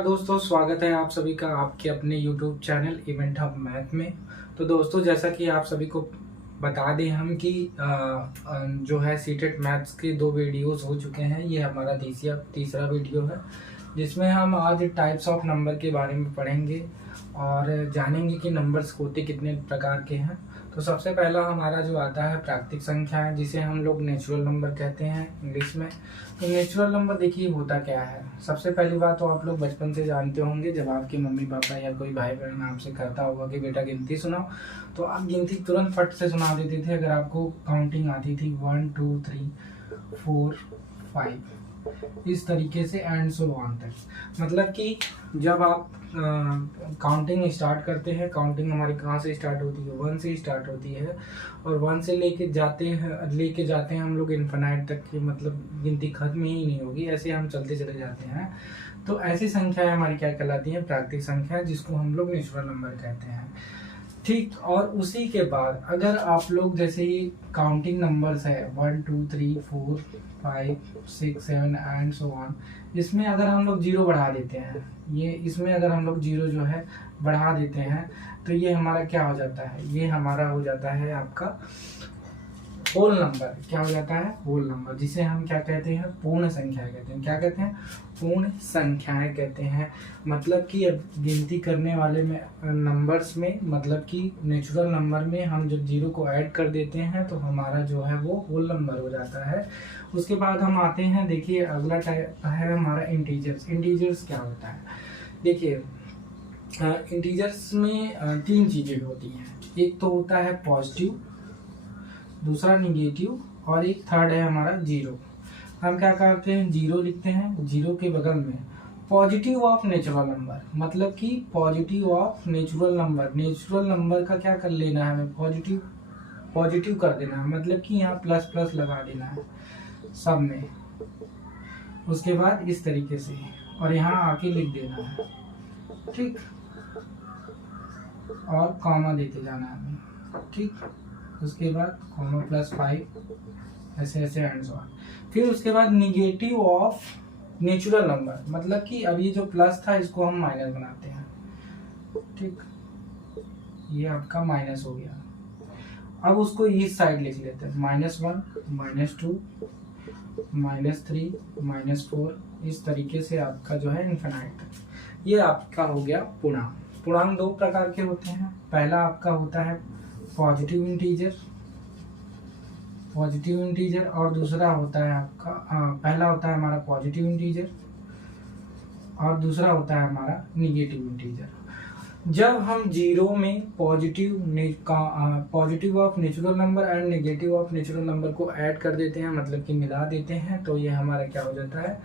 नमस्कार दोस्तों, स्वागत है आप सभी का आपके अपने YouTube channel event hub math में। तो दोस्तों, जैसा कि आप सभी को बता दें हम कि जो है सीटेट मैथ्स के 2 वीडियोस हो चुके हैं। ये हमारा तीसरा वीडियो है जिसमें हम आज टाइप्स ऑफ नंबर के बारे में पढ़ेंगे और जानेंगे कि नंबर्स होते कितने प्रकार के हैं। तो सबसे पहला हमारा जो आता है प्राकृतिक संख्या है, जिसे हम लोग नेचुरल नंबर कहते हैं इंग्लिश में। तो नेचुरल नंबर देखिए होता क्या है। सबसे पहली बात तो आप लोग बचपन से जानते होंगे, जब आपके मम्मी पापा या कोई भाई बहन आपसे कहता होगा कि बेटा गिनती सुनाओ, तो आप गिनती तुरंत फट से सुना देते थे अगर आपको काउंटिंग आती थी 1 2 3 4 5 इस तरीके से एंड सो ऑन तक। मतलब कि जब आप काउंटिंग स्टार्ट करते हैं, काउंटिंग हमारी कहाँ से स्टार्ट होती है, 1 से स्टार्ट होती है और 1 से लेके जाते हैं हम लोग इन्फिनाइट तक की, मतलब गिनती खत्म ही नहीं होगी, ऐसे हम चलते चले जाते हैं। तो ऐसी संख्याएं हमारी क्या कहलाती हैं, प्राकृतिक संख्या, जिसको हम लोग नेचुरल नंबर कहते हैं। ठीक, और उसी के बाद अगर आप लोग जैसे ही काउंटिंग नंबर्स है 1 2 3 4 5 6 7 एंड सो ऑन, इसमें अगर हम लोग जीरो बढ़ा देते हैं, इसमें अगर हम लोग जीरो जो है बढ़ा देते हैं, तो ये हमारा क्या हो जाता है, ये हमारा हो जाता है आपका होल नंबर। क्या हो जाता है, होल नंबर, जिसे हम क्या कहते हैं, पूर्ण संख्याएं कहते हैं। क्या कहते हैं, पूर्ण संख्याएं कहते हैं। मतलब कि अब गिनती करने वाले में नंबर्स में, मतलब कि नेचुरल नंबर में हम जब जीरो को ऐड कर देते हैं तो हमारा जो है वो होल नंबर हो जाता है। उसके बाद हम आते हैं, देखिए अगला टाइप है हमारा इंटीजर्स। इंटीजर्स क्या होता है, देखिए इंटीजर्स में 3 चीजें होती हैं। एक तो होता है पॉजिटिव, दूसरा निगेटिव और एक थर्ड है हमारा जीरो। हम क्या करते हैं, जीरो लिखते हैं, जीरो के बगल में पॉजिटिव ऑफ नेचुरल नंबर, मतलब कि positive of natural number. Natural number का क्या कर लेना है, हमें पॉजिटिव कर देना है, मतलब कि यहाँ प्लस प्लस लगा देना है सब में। उसके बाद इस तरीके से और यहाँ आके लिख देना है, ठीक, और कॉमा देते जाना है हमें, ठीक। उसके बाद कॉमा +5 ऐसे ऐसे एंड सो ऑन। फिर उसके बाद निगेटिव ऑफ नेचुरल नंबर, मतलब कि अब ये जो प्लस था इसको हम माइनस बनाते हैं, ठीक, ये आपका माइनस हो गया। अब उसको इस साइड लिख लेते हैं, -1 -2 -3 -4, इस तरीके से आपका जो है इन्फिनाइट तक। ये आपका हो गया पूर्णांक। पूर्णांक 2 प्रकार के होते हैं। पहला आपका होता है पॉजिटिव इंटीजर और दूसरा होता है आपका पहला होता है हमारा पॉजिटिव इंटीजर और दूसरा होता है हमारा निगेटिव इंटीजर। जब हम जीरो में positive of natural number and negative of natural number को ऐड कर देते हैं, मतलब कि मिला देते हैं, तो ये हमारा क्या हो जाता है,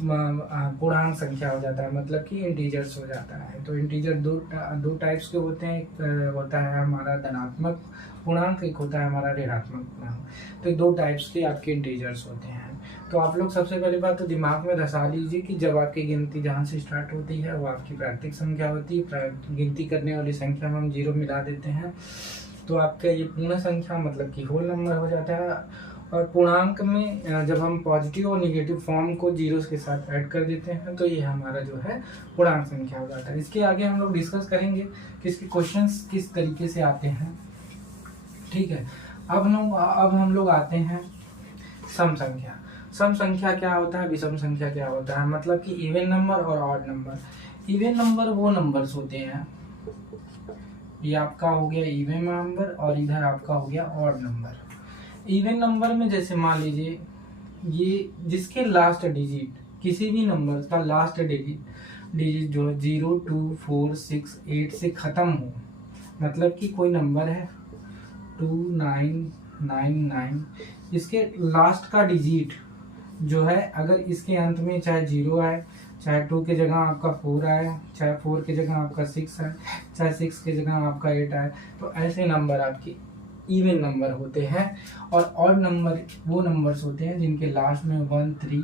पूर्णांक संख्या हो जाता है, मतलब कि इंटीजर्स हो जाता है। तो इंटीजर दो टाइप्स के होते हैं। एक होता है हमारा धनात्मक पूर्णांक, एक होता है हमारा ऋणात्मक पूर्णांक। तो 2 टाइप्स के आपके इंटीजर्स होते हैं। तो आप लोग सबसे पहली बात तो दिमाग में धसा लीजिए कि जब आपकी गिनती जहाँ से स्टार्ट होती है वो आपकी प्राकृतिक संख्या होती है। गिनती करने वाली संख्या में हम जीरो मिला देते हैं तो आपका ये पूर्ण संख्या, मतलब कि होल नंबर हो जाता है। और पूर्णांक में जब हम पॉजिटिव और निगेटिव फॉर्म को जीरो के साथ ऐड कर देते हैं तो ये हमारा जो है पूर्णांक संख्या हो जाता है। इसके आगे हम लोग डिस्कस करेंगे कि इसके क्वेश्चंस किस तरीके से आते हैं, ठीक है। अब हम लोग आते हैं सम संख्या। सम संख्या क्या होता है, विषम संख्या क्या होता है, मतलब कि इवन नंबर और ऑड नंबर। इवन नंबर वो नंबर्स होते हैं, ये आपका हो गया इवन नंबर और इधर आपका हो गया ऑड नंबर। इवन नंबर में जैसे मान लीजिए ये जिसके लास्ट डिजिट, किसी भी नंबर का लास्ट डिजिट जो 0 2 4 6 8 से खत्म हो, मतलब कि कोई नंबर है 2999, इसके लास्ट का डिजिट जो है, अगर इसके अंत में चाहे 0 आए, चाहे 2 के जगह आपका 4 आए, चाहे 4 के जगह आपका 6 आए, चाहे 6 के जगह आपका 8 आए, तो ऐसे नंबर आपके इवन नंबर होते हैं। और ऑड नंबर वो नंबर्स होते हैं जिनके लास्ट में 1 3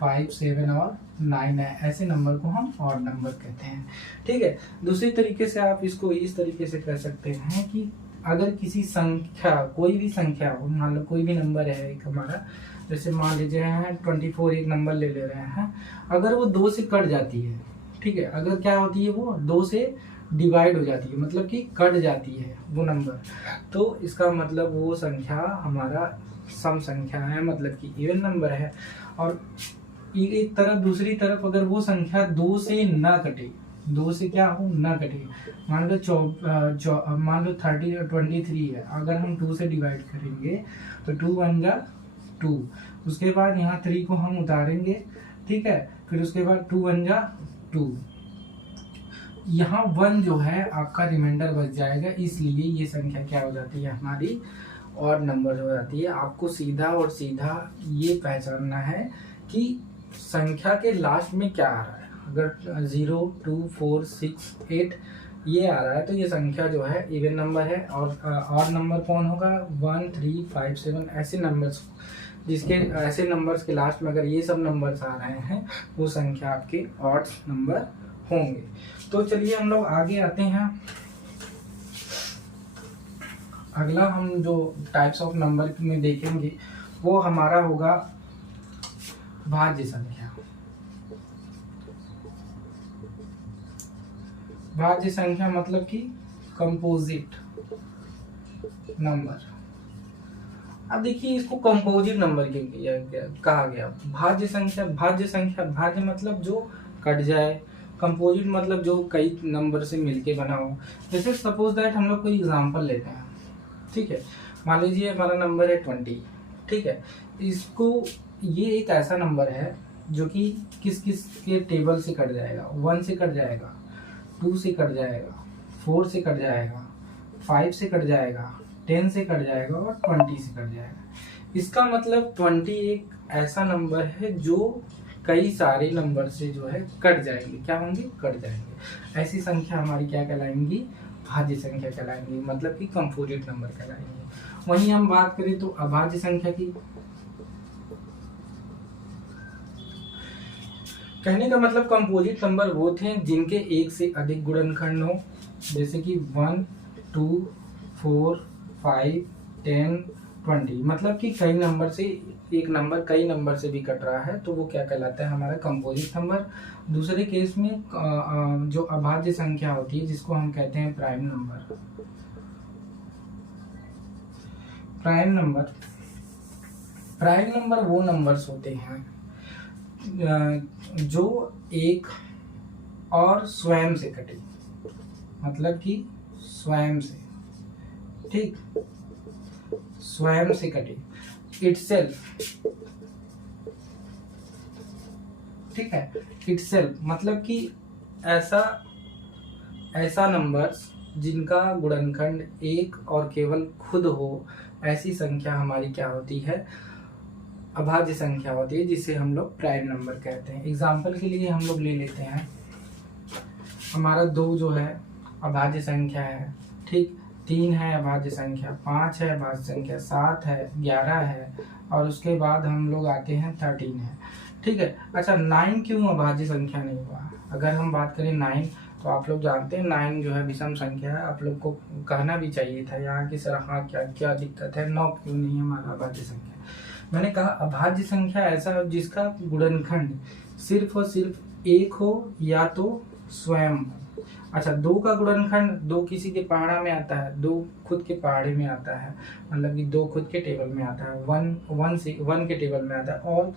5 7 और 9 है, ऐसे नंबर को हम ऑड नंबर कहते हैं, ठीक है। दूसरी तरीके से आप इसको इस तरीके से कह सकते हैं कि अगर किसी संख्या, कोई भी संख्या हो, मान लो कोई भी नंबर है एक हमारा, जैसे मान लीजिए 24 एक नंबर ले रहे हैं, अगर वो 2 से कट जाती है ठीक है। अगर क्या होती है वो 2 से डिवाइड हो जाती है, मतलब कि कट जाती है वो नंबर, तो इसका मतलब वो संख्या हमारा सम संख्या है, मतलब कि इवन नंबर है। और एक तरफ, दूसरी तरफ अगर वो संख्या 2 से ना कटे, 2 से क्या हो ना कटे, मान लो 23 है, अगर हम 2 से डिवाइड करेंगे तो 2 1 जा 2, उसके बाद यहाँ 3 को हम उतारेंगे, ठीक है, फिर उसके बाद 2 1 जा 2, यहाँ 1 जो है आपका रिमाइंडर बच जाएगा, इसलिए ये संख्या क्या हो जाती है हमारी ऑड नंबर हो जाती है। आपको सीधा और सीधा ये पहचानना है कि संख्या के लास्ट में क्या आ रहा है। अगर 0 2 4 6 8 ये आ रहा है तो ये संख्या जो है इवन नंबर है। और ऑड नंबर कौन होगा, 1 3 5 7 ऐसे नंबर्स, जिसके ऐसे नंबर्स के लास्ट में अगर ये सब नंबर्स आ रहे हैं वो संख्या आपके ऑड नंबर होंगे। तो चलिए हम लोग आगे आते हैं। अगला हम जो टाइप्स ऑफ नंबर में देखेंगे वो हमारा होगा भाज्य संख्या। भाज्य संख्या मतलब कि कंपोजिट नंबर। अब देखिए इसको कंपोजिट नंबर क्यों कहा गया। भाज्य संख्या, भाज्य मतलब जो कट जाए, कंपोजिट मतलब जो कई नंबर से मिलके बना हो। जैसे सपोज दैट हम लोग कोई एग्जांपल लेते हैं, ठीक है, मान लीजिए हमारा नंबर है 20, ठीक है, इसको ये एक ऐसा नंबर है जो कि किस किस के टेबल से कट जाएगा, 1 से कट जाएगा, 2 से कट जाएगा, 4 से कट जाएगा, 5 से कट जाएगा, 10 से कट जाएगा और 20 से कट जाएगा। इसका मतलब 20 एक ऐसा नंबर है जो कई सारे नंबर से जो है कट जाएंगे, क्या होंगे, कट जाएंगे। ऐसी संख्या हमारी क्या कहलाएंगी, भाज्य संख्या कहलाएंगी, मतलब कि कंपोजिट नंबर कहलाएंगे। वहीं हम बात करें तो अभाज्य संख्या की, कहने का मतलब कंपोजिट नंबर वो थे जिनके एक से अधिक गुणनखंड हो, जैसे कि 1 2 4 5 10 20, मतलब कि कई नंबर से एक नंबर कई नंबर से भी कट रहा है तो वो क्या कहलाता है, हमारा कंपोजिट नंबर। दूसरे केस में जो अभाज्य संख्या होती है जिसको हम कहते हैं प्राइम नंबर। प्राइम नंबर वो नंबर्स होते हैं जो एक और स्वयं से कटे, मतलब कि स्वयं से, ठीक, स्वयं से कटे, इटसेल्फ, ठीक है, इटसेल्फ मतलब कि ऐसा नंबर्स जिनका गुणनखंड एक और केवल खुद हो, ऐसी संख्या हमारी क्या होती है, अभाज्य संख्या होती है, जिसे हम लोग प्राइम नंबर कहते हैं। एग्जाम्पल के लिए हम लोग ले लेते हैं, हमारा 2 जो है अभाज्य संख्या है, ठीक, 3 है अभाज्य संख्या, 5 है अभाज्य संख्या, 7 है, 11 है, और उसके बाद हम लोग आते हैं 13 है, ठीक है। अच्छा 9 क्यों अभाज्य संख्या नहीं हुआ। अगर हम बात करें 9 तो आप लोग जानते हैं 9 जो है विषम संख्या है, आप लोग को कहना भी चाहिए था यहाँ की सर हाँ क्या क्या दिक्कत है, 9 क्यों नहीं है हमारा अभाज्य संख्या। मैंने कहा अभाज्य संख्या ऐसा जिसका गुणनखंड सिर्फ और सिर्फ एक हो या तो स्वयं हो। अच्छा 2 का गुणनखंड 2 किसी के पहाड़ा में आता है, 2 खुद के पहाड़े में आता है, मतलब कि 2 खुद के टेबल में आता है, 1 के टेबल में आता है और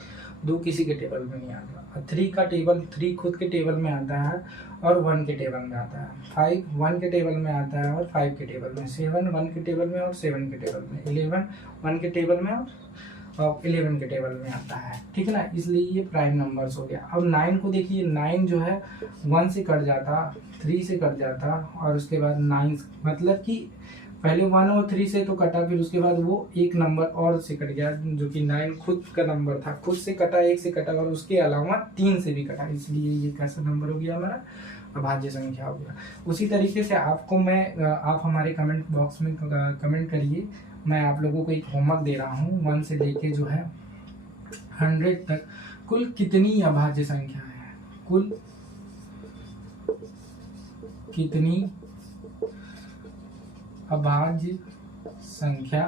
2 किसी के टेबल में नहीं आता। 3 खुद के टेबल में आता है और 1 के टेबल में आता है, 5 1 के टेबल में आता है और 5 के टेबल में, 7 1 के टेबल में और 7 के टेबल में, 11 1 के टेबल में और 11 के टेबल में आता है, ठीक है ना, इसलिए ये प्राइम नंबर्स हो गया। अब 9 को देखिए, 9 जो है 1 से कट जाता, 3 से कट जाता और उसके बाद 9, मतलब कि पहले 1 और 3 से तो कटा, फिर उसके बाद वो एक नंबर और से कट गया जो कि 9 खुद का नंबर था, खुद से कटा, 1 से कटा और उसके अलावा 3 से भी कटा, इसलिए ये कैसा नंबर हो गया हमारा, अभाज्य संख्या हो गया। उसी तरीके से आपको मैं आप हमारे कमेंट बॉक्स में कमेंट करिए, मैं आप लोगों को एक होमवर्क दे रहा हूँ, 1 से लेके जो है 100 तक कुल कितनी अभाज्य संख्या है, कुल कितनी अभाज्य संख्या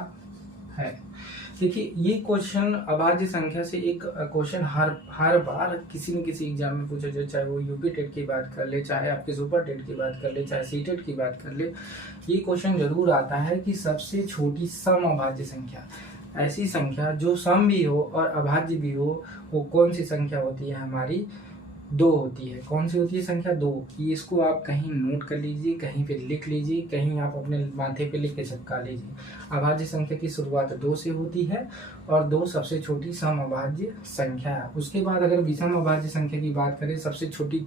है। देखिए ये क्वेश्चन अभाज्य संख्या से एक क्वेश्चन हर बार किसी न किसी एग्जाम में पूछा जाए, चाहे वो यूपी टेट की बात कर ले, चाहे आपके सुपर टेट की बात कर ले, चाहे सीटेट की बात कर ले, ये क्वेश्चन जरूर आता है कि सबसे छोटी सम अभाज्य संख्या, ऐसी संख्या जो सम भी हो और अभाज्य भी हो, वो कौन सी संख्या होती है हमारी? 2 होती है। कौन सी होती है संख्या? 2। ये इसको आप कहीं नोट कर लीजिए, कहीं पे लिख लीजिए, कहीं आप अपने माथे पे लिख के चिपका लीजिए। अभाज्य संख्या की शुरुआत 2 से होती है और 2 सबसे छोटी सम अभाज्य संख्या है। उसके बाद अगर विषम अभाज्य संख्या की बात करें, सबसे छोटी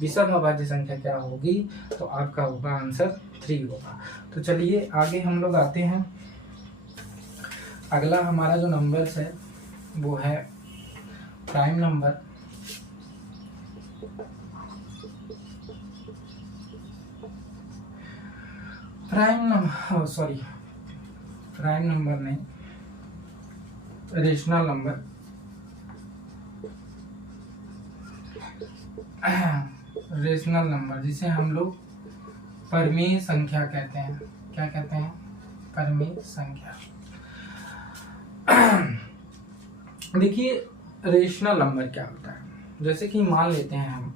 विषम अभाज्य संख्या क्या होगी? तो आपका होगा आंसर 3 होगा। तो चलिए आगे हम लोग आते हैं। अगला हमारा जो नंबर्स है वो है प्राइम नंबर। प्राइम नंबर नहीं, रेशनल नंबर। रेशनल नंबर जिसे हम लोग परिमेय संख्या कहते हैं। क्या कहते हैं? परिमेय संख्या। देखिए रेशनल नंबर क्या होता है? जैसे कि मान लेते हैं हम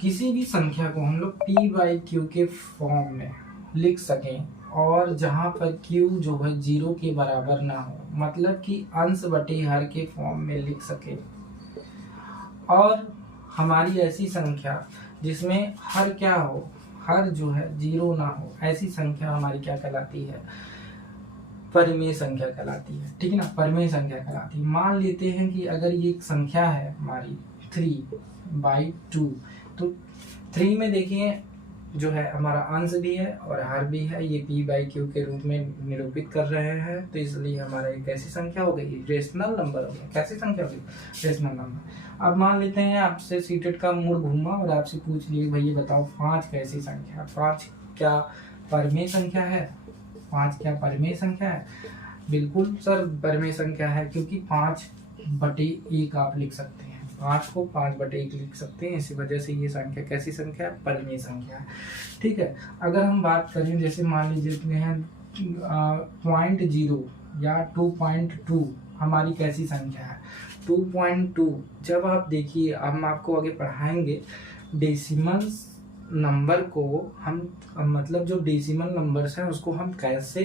किसी भी संख्या को हम लोग p/q के फॉर्म में लिख सकें और जहां पर q जो है 0 के बराबर ना हो, मतलब कि अंश बटे हर के फॉर्म में लिख सके, और हमारी ऐसी संख्या जिसमें हर क्या हो, हर जो है 0 ना हो, ऐसी संख्या हमारी क्या कहलाती है? परिमेय संख्या कहलाती है। ठीक है ना, परिमेय संख्या कहलाती है। मान लेते हैं कि अगर ये एक संख्या है हमारी 3/2, तो 3 में देखिए जो है हमारा अंश भी है और हर भी है, ये p/q के रूप में निरूपित कर रहे हैं, तो इसलिए हमारा एक कैसी संख्या हो गई? रेशनल नंबर हो गया। कैसी संख्या हो गई? Rational number. अब मान लेते हैं आपसे सीटेट का मूड घूमा और आपसे पूछ लिए भाई ये बताओ 5 कैसी संख्या? 5 क्या परिमेय संख्या है? 5 क्या परिमेय संख्या है? बिल्कुल सर परिमेय संख्या है, क्योंकि 5/1 आप लिख सकते हैं। 5 को 5/1 लिख सकते हैं, इसी वजह से ये संख्या कैसी संख्या है? परिमेय संख्या है। ठीक है। अगर हम बात करें, जैसे मान लीजिए हैं 0.0 या 2.2 हमारी कैसी संख्या है? 2.2 जब आप देखिए, हम आपको आगे पढ़ाएंगे डेसिमल नंबर को हम, मतलब जो डेसिमल नंबर्स हैं उसको हम कैसे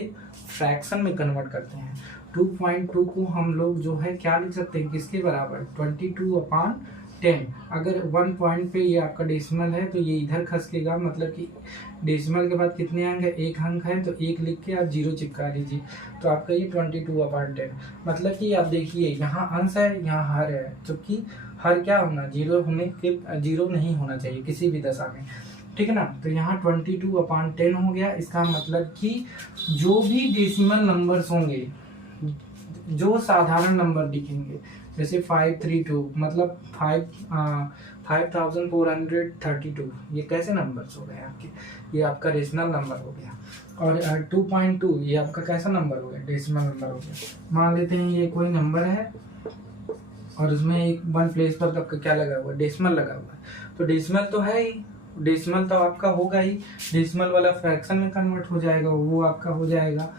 फ्रैक्शन में कन्वर्ट करते हैं। 2.2 को हम लोग जो है क्या लिख सकते हैं? किसके बराबर? 22/10। अगर 1 पॉइंट पे ये आपका डेसिमल है तो ये इधर खसकेगा, मतलब कि डेसिमल के बाद कितने अंक है? 1 अंक है, तो 1 लिख के आप 0 चिपका दीजिए, तो आपका ये 22/10। मतलब कि आप देखिए यहाँ अंश है, यहाँ हर है, जबकि हर क्या होना? 0 नहीं होना चाहिए किसी भी दशा में। ठीक है ना, तो यहाँ 22/10 हो गया। इसका मतलब कि जो भी डेसिमल नंबर्स होंगे, जो साधारण नंबर दिखेंगे, जैसे 532 मतलब 5432, ये कैसे नंबर्स हो गए आपके? ये आपका रेशनल नंबर हो गया। और 2.2 ये आपका कैसा नंबर हो गया? डेसिमल नंबर हो गया। मान लेते हैं ये कोई नंबर है और उसमें एक 1 प्लेस पर आपका क्या लगा हुआ है? डेसिमल लगा हुआ है, तो डेसिमल तो है ही, डेसिमल तो आपका होगा ही, डेसिमल वाला फ्रैक्शन में कन्वर्ट हो जाएगा, वो आपका हो जाएगा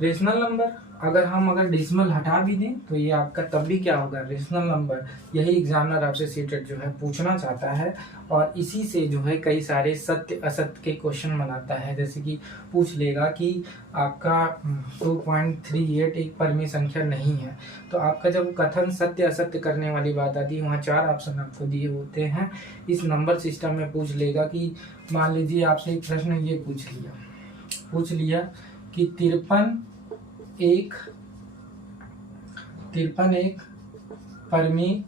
रेशनल नंबर। अगर डेसिमल हटा भी दें तो ये आपका तब भी क्या होगा? Rational number. यही एग्जामिनर आपसे सीटेट जो है पूछना चाहता है, और इसी से जो है कई सारे सत्य असत्य के क्वेश्चन बनाता है। जैसे कि पूछ लेगा कि आपका 2.38 एक परिमेय संख्या नहीं है, तो आपका जब कथन सत्य असत्य करने वाली बात आती है, वहाँ 4 ऑप्शन आपको दिए होते हैं। इस नंबर सिस्टम में पूछ लेगा कि मान लीजिए आपसे एक प्रश्न ये पूछ लिया कि 53 एक परिमेय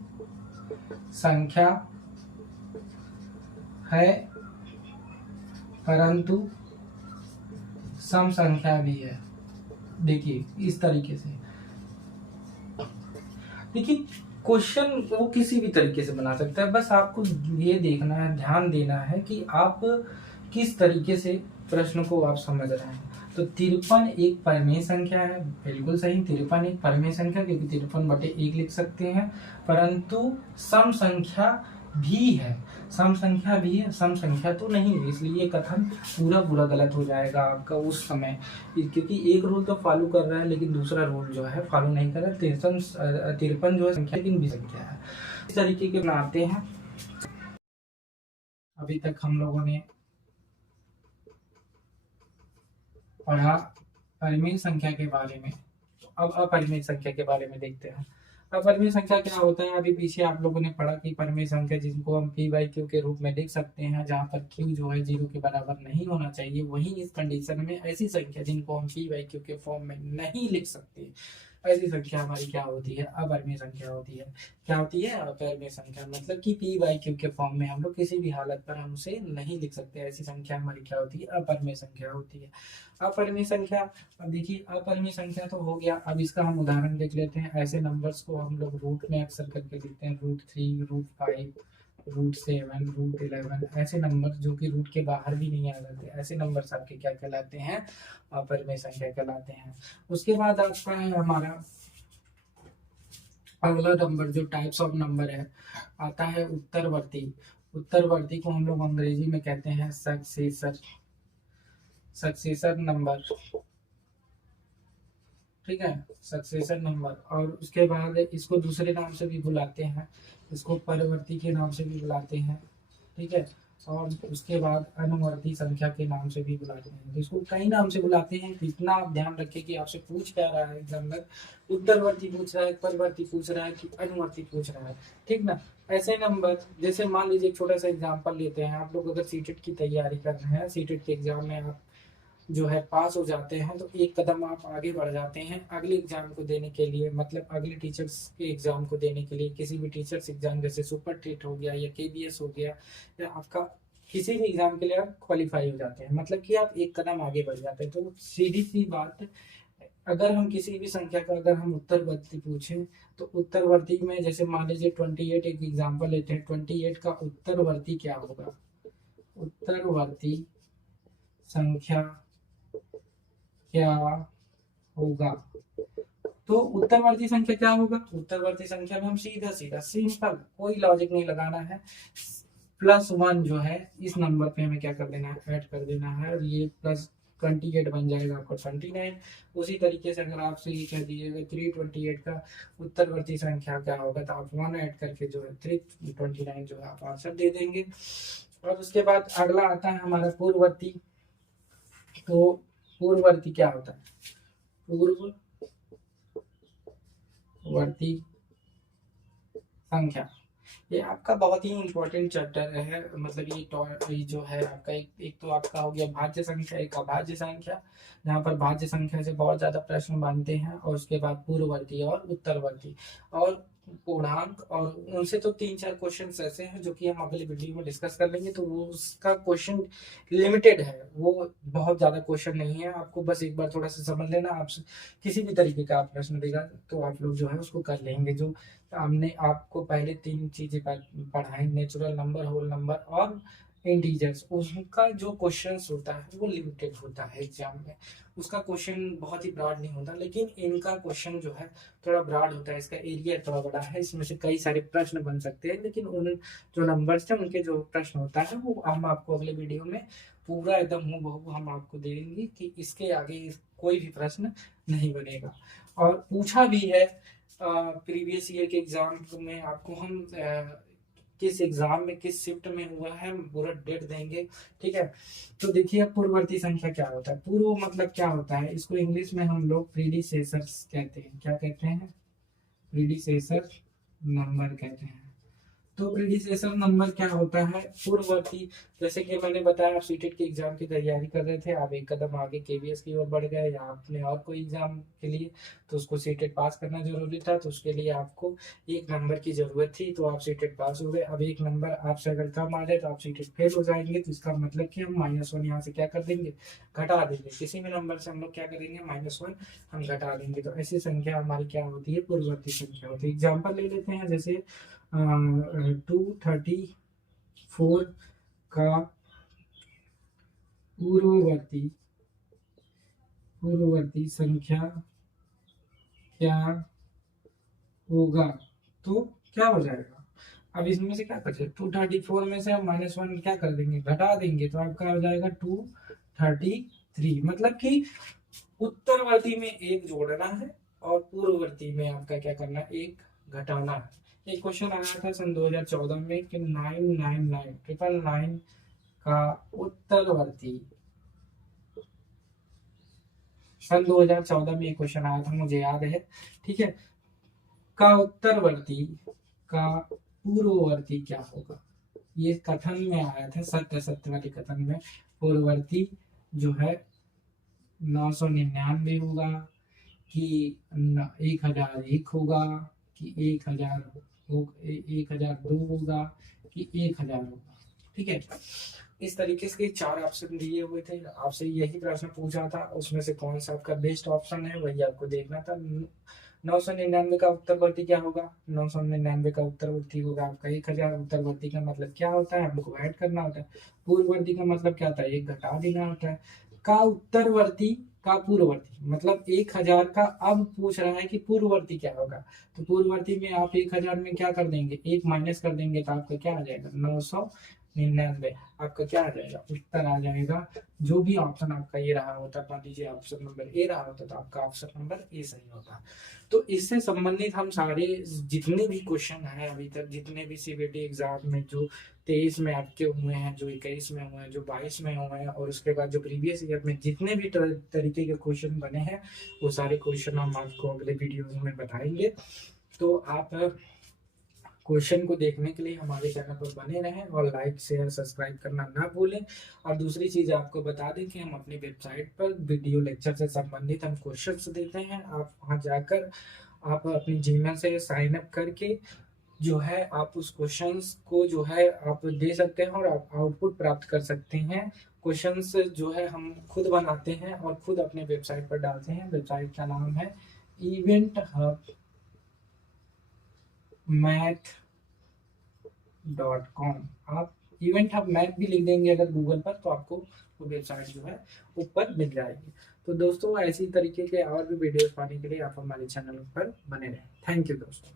संख्या है, परंतु सम संख्या भी है। देखिए इस तरीके से, देखिए क्वेश्चन वो किसी भी तरीके से बना सकता है, बस आपको ये देखना है, ध्यान देना है कि आप किस तरीके से प्रश्न को आप समझ रहे हैं। तो 53 एक परिमेय संख्या है, बिल्कुल सही, 53 एक परिमेय संख्या, क्योंकि 53/1 लिख सकते हैं, परंतु सम संख्या भी है, सम संख्या भी है, सम संख्या तो नहीं है, इसलिए ये कथन पूरा पूरा गलत हो जाएगा आपका उस समय, क्योंकि एक रूल तो फॉलो कर रहा है लेकिन दूसरा रूल जो है फॉलो नहीं कर रहा है। 53 जो है संख्या लेकिन भी संख्या है। इस तरीके के बनाते हैं। अभी तक हम लोगों ने पढ़ा परिमेय संख्या के बारे में, अब अपरिमेय संख्या के बारे में देखते हैं। अपरिमेय संख्या क्या होता है? अभी पीछे आप लोगों ने पढ़ा कि परिमेय संख्या जिनको हम p बाई क्यू के रूप में लिख सकते हैं, जहाँ पर q जो है 0 के बराबर नहीं होना चाहिए। वहीं इस कंडीशन में ऐसी संख्या जिनको हम p बाई क्यू के फॉर्म में नहीं लिख सकते, ऐसी संख्या हमारी क्या होती है? अपरिमेय संख्या होती है। क्या होती है? अपरिमेय संख्या, मतलब कि p बाई क्यू के फॉर्म में हम लोग किसी भी हालत पर हम उसे नहीं लिख सकते, ऐसी संख्या हमारी क्या होती है? अपरिमेय संख्या होती है। अपरिमेय संख्या, अब देखिए अपरिमेय संख्या तो हो गया। अब इसका हम उदाहरण देख लेते हैं। ऐसे नंबर्स को हम लोग रूट में अक्सर करके लिखते हैं, √3, √5, √7, √11, ऐसे नंबर जो कि रूट के बाहर भी नहीं आ जाते, ऐसे नंबर्स आपके क्या कहलाते हैं? अपरिमेय संख्या कहलाते हैं। उसके बाद आता है हमारा अगला नंबर, जो टाइप्स ऑफ नंबर है, आता है उत्तरवर्ती। उत्तरवर्ती को हम लोग अंग्रेजी में कहते हैं सक्सेसर, सक्सेसर नंबर, ठीक है, सक्सेसर नंबर। और उसके बाद इसको दूसरे नाम से भी बुलाते हैं, इसको परवर्ती के नाम से भी बुलाते हैं, ठीक है। और उसके बाद अनुवर्ती संख्या के नाम से भी बुलाते हैं। तो इसको कई नाम से बुलाते हैं, तो इतना आप ध्यान रखें कि आपसे पूछ क्या रहा है एग्जाम में, उत्तरवर्ती पूछ रहा है, परवर्ती पूछ रहा है कि अनुवर्ती पूछ रहा है, ठीक ना। ऐसे नंबर, जैसे मान लीजिए एक छोटा सा एग्जाम्पल लेते हैं। आप लोग अगर सीटेट की तैयारी कर रहे हैं, सीटेट के एग्जाम में आप जो है पास हो जाते हैं, तो एक कदम आप आगे बढ़ जाते हैं अगले एग्जाम को देने के लिए, मतलब अगले टीचर्स के एग्जाम को देने के लिए। किसी भी टीचर्स एग्जाम जैसे सुपर टेट हो गया या केबीएस हो गया, या आपका किसी भी एग्जाम के लिए आप क्वालिफाई हो जाते हैं, मतलब कि आप एक कदम आगे बढ़ जाते हैं। तो सीधी सी बात, अगर हम किसी भी संख्या का अगर हम उत्तरवर्ती पूछें, तो उत्तरवर्ती में जैसे मान लीजिए 28, एक एग्जाम्पल लेते हैं, 28 का उत्तरवर्ती क्या होगा? उत्तरवर्ती संख्या क्या होगा? तो उत्तरवर्ती संख्या क्या होगा? उत्तरवर्ती संख्या में हम सीधा सीधा सिंपल, कोई लॉजिक नहीं लगाना है, +1 जो है इस नंबर पे हमें क्या कर देना है? ऐड कर देना है, और ये +28 बन जाएगा आपका 29। उसी तरीके से अगर आपसे ये कह दीजिएगा 328 का उत्तरवर्ती संख्या क्या होगा, तो आप 1 ऐड करके जो है 329 जो है आप आंसर दे देंगे। और उसके बाद अगला आता है हमारा पूर्ववर्ती। तो पूर्ववर्ती क्या होता है? पूर्ववर्ती संख्या, ये आपका बहुत ही इंपॉर्टेंट चैप्टर है। मतलब ये जो है आपका एक तो आपका हो गया भाज्य संख्या, एक अभाज्य संख्या, जहाँ पर भाज्य संख्या से बहुत ज्यादा प्रश्न बनते हैं। और उसके बाद पूर्ववर्ती और उत्तरवर्ती और पूर्णांक, और उनसे तो 3-4 क्वेश्चन ऐसे हैं जो कि हम अगले वीडियो में डिस्कस कर लेंगे। तो वो उसका क्वेश्चन लिमिटेड है, वो बहुत ज्यादा क्वेश्चन नहीं है। आपको बस एक बार थोड़ा सा समझ लेना, आप किसी भी तरीके का आप प्रश्न देगा तो आप लोग जो है उसको कर लेंगे। जो हमने आपको पहले 3 चीजें पढ़ाई, नेचुरल नंबर, होल नंबर और इंटीजर्स, उसका जो क्वेश्चंस होता है वो लिमिटेड होता है एग्जाम में। उसका क्वेश्चन बहुत ही ब्रॉड नहीं होता, लेकिन इनका क्वेश्चन जो है थोड़ा ब्रॉड होता है, इसका एरिया थोड़ा बड़ा है, इसमें से कई सारे प्रश्न बन सकते हैं। लेकिन उन जो नंबर्स हैं उनके जो प्रश्न होता है वो हम आपको अगले वीडियो में पूरा एकदम हूबहू हम आपको देंगे कि इसके आगे कोई भी प्रश्न नहीं बनेगा। और पूछा भी है प्रीवियस ईयर के एग्जाम में आपको हम किस एग्जाम में किस शिफ्ट में हुआ है हम पूरा डेट देंगे, ठीक है। तो देखिए अब पूर्ववर्ती संख्या क्या होता है? पूर्व मतलब क्या होता है? इसको इंग्लिश में हम लोग प्रीडिसेसर्स कहते हैं। क्या कहते हैं? प्रीडिसेसर नंबर कहते हैं। तो प्रीडिसेसर नंबर क्या होता है? पूर्ववर्ती, जैसे कि मैंने बताया आप सीटेट के एग्जाम की तैयारी कर रहे थे, आप एक कदम आगे केवीएस की ओर बढ़ गए, या आपने और कोई एग्जाम के लिए तो उसको सीटेट पास करना जरूरी था, तो उसके लिए आपको एक नंबर की जरूरत थी, तो आप सीटेट पास हो गए। अब एक नंबर आपसे अगर कम आ जाए तो आप सीटेट फेल हो जाएंगे, तो इसका मतलब कि हम -1 यहाँ से क्या कर देंगे? घटा देंगे। किसी भी नंबर से हम लोग क्या करेंगे? -1 हम घटा देंगे। तो ऐसी संख्या हमारी क्या होती है? पूर्ववर्ती संख्या होती है। एग्जाम्पल ले लेते हैं, जैसे 234 का पूर्ववर्ती पूर्ववर्ती संख्या क्या होगा? तो क्या हो जाएगा? अब इसमें से क्या कर सकते, 234 में से हम -1 क्या कर देंगे, घटा देंगे, तो आपका हो जाएगा 233। मतलब कि उत्तरवर्ती में एक जोड़ना है और पूर्ववर्ती में आपका क्या करना है, एक घटाना है। एक क्वेश्चन आया था सन 2014 में कि 999 का उत्तरवर्ती, सन 2014 में एक क्वेश्चन आया था, मुझे याद है, ठीक है, का उत्तरवर्ती का पूर्ववर्ती क्या होगा। ये कथन में आया था, सत्य सत्य वाले कथन में, पूर्ववर्ती जो है 999 होगा कि 1001 होगा कि 1002 होगा कि 1000 होगा। ठीक है, इस तरीके से 4 ऑप्शन दिए हुए थे, आपसे यही प्रश्न पूछा था, उसमें से कौन सा आपका बेस्ट ऑप्शन है वही आपको देखना था। 999 का उत्तरवर्ती क्या होगा, 999 का उत्तरवर्ती होगा आपका 1000। उत्तरवर्ती का मतलब क्या होता है, हमको ऐड करना होता है। पूर्ववर्ती का मतलब क्या होता है, एक घटा देना होता है। का उत्तरवर्ती का पूर्ववर्ती मतलब 1000 का, अब पूछ रहा है कि पूर्ववर्ती क्या होगा, तो पूर्ववर्ती में आप 1000 में क्या कर देंगे, एक माइनस कर देंगे, तो आपका क्या आ जाएगा 999। आपका क्या आ जाएगा, उत्तर आ जाएगा। जो भी ऑप्शन आपका ये रहा होता, मान लीजिए ऑप्शन नंबर ए रहा होता, तो आपका ऑप्शन नंबर ए सही होता। तो इससे संबंधित हम सारे जितने भी क्वेश्चन हैं अभी तक, जितने भी सीबीटी एग्जाम में जो 23 में आपके हुए हैं, जो 21 में हुए हैं, जो 22 में हुए हैं, और उसके बाद जो प्रीवियस ईयर में जितने भी तरीके के क्वेश्चन बने हैं, वो सारे क्वेश्चन हम आपको अगले वीडियो में बताएंगे। तो आप क्वेश्चन को देखने के लिए हमारे चैनल पर बने रहें और लाइक शेयर सब्सक्राइब करना ना भूलें। और दूसरी चीज़ आपको बता दें कि हम अपनी वेबसाइट पर वीडियो लेक्चर से संबंधित हम क्वेश्चंस देते हैं। आप वहां जाकर आप अपनी जीमेल से साइन अप करके जो है आप उस क्वेश्चंस को जो है आप दे सकते हैं और आप आउटपुट प्राप्त कर सकते हैं। क्वेश्चंस जो है हम खुद बनाते हैं और खुद अपने वेबसाइट पर डालते हैं। वेबसाइट का नाम है eventhubmath.com। आप इवेंट हब मैथ भी लिख देंगे अगर गूगल पर, तो आपको वो वेबसाइट जो है ऊपर मिल जाएगी। तो दोस्तों ऐसी तरीके के और भी वीडियोस पाने के लिए आप हमारे चैनल पर बने रहें। थैंक यू दोस्तों।